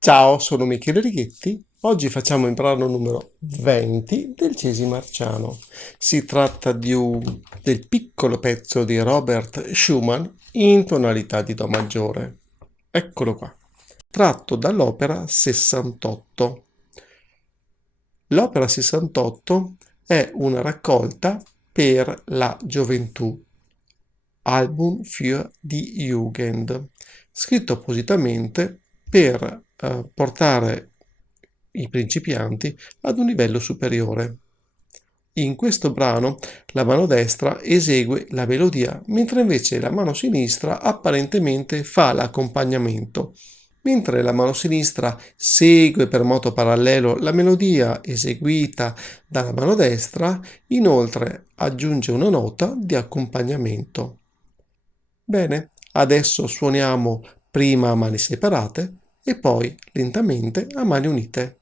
Ciao, sono Michele Righetti. Oggi facciamo il brano numero 20 del Cesi Marciano. Si tratta del piccolo pezzo di Robert Schumann in tonalità di Do maggiore. Eccolo qua. Tratto dall'opera 68. L'opera 68 è una raccolta per la gioventù, Album für die Jugend, scritto appositamente per portare i principianti ad un livello superiore. In questo brano la mano destra esegue la melodia, mentre invece la mano sinistra apparentemente fa l'accompagnamento, mentre la mano sinistra segue per moto parallelo la melodia eseguita dalla mano destra, inoltre aggiunge una nota di accompagnamento. Bene, adesso suoniamo prima a mani separate e poi lentamente a mani unite.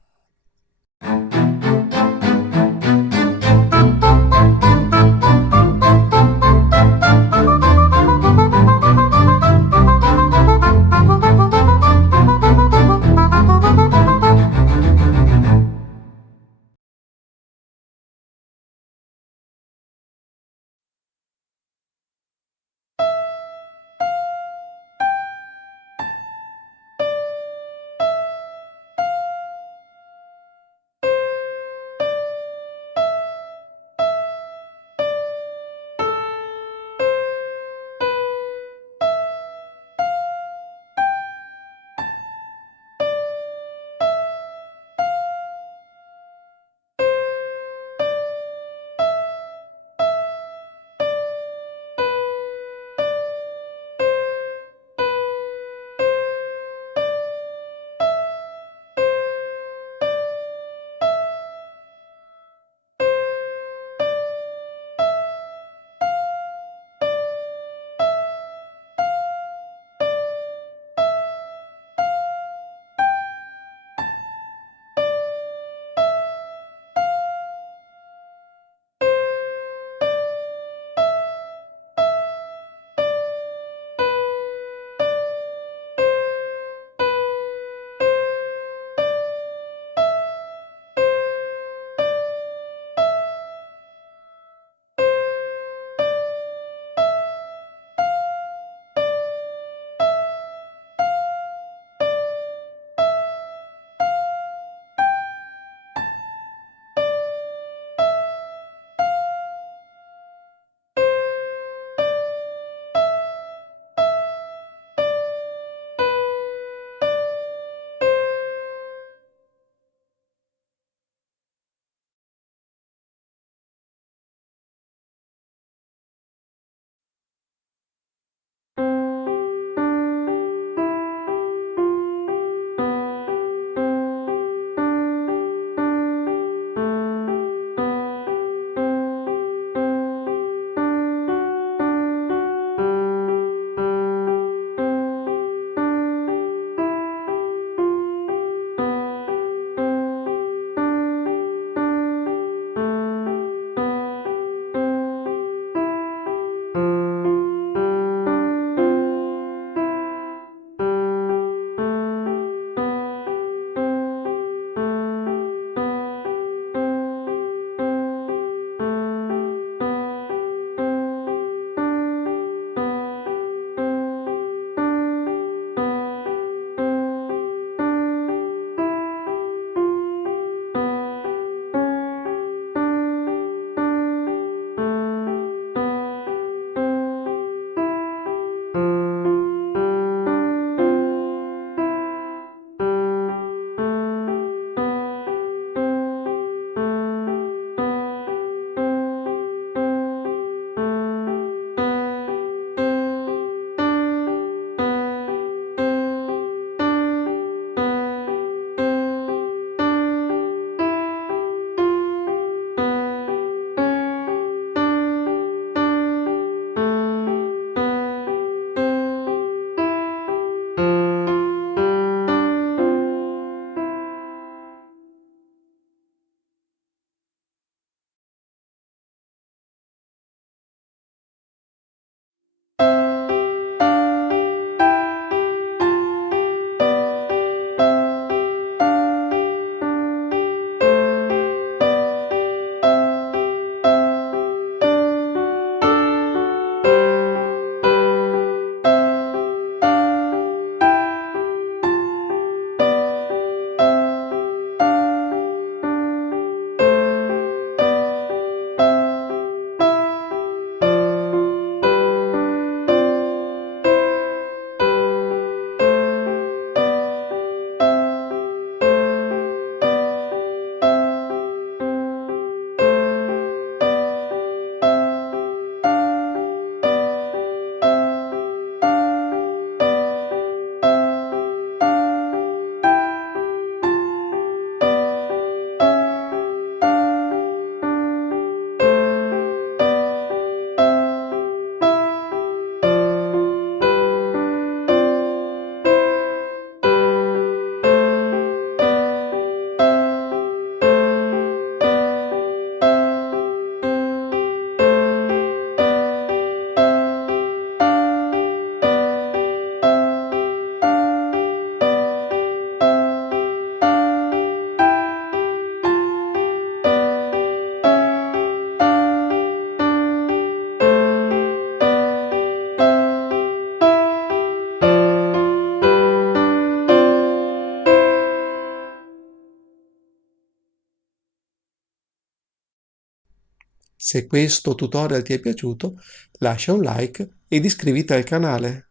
Se questo tutorial ti è piaciuto, lascia un like ed iscriviti al canale.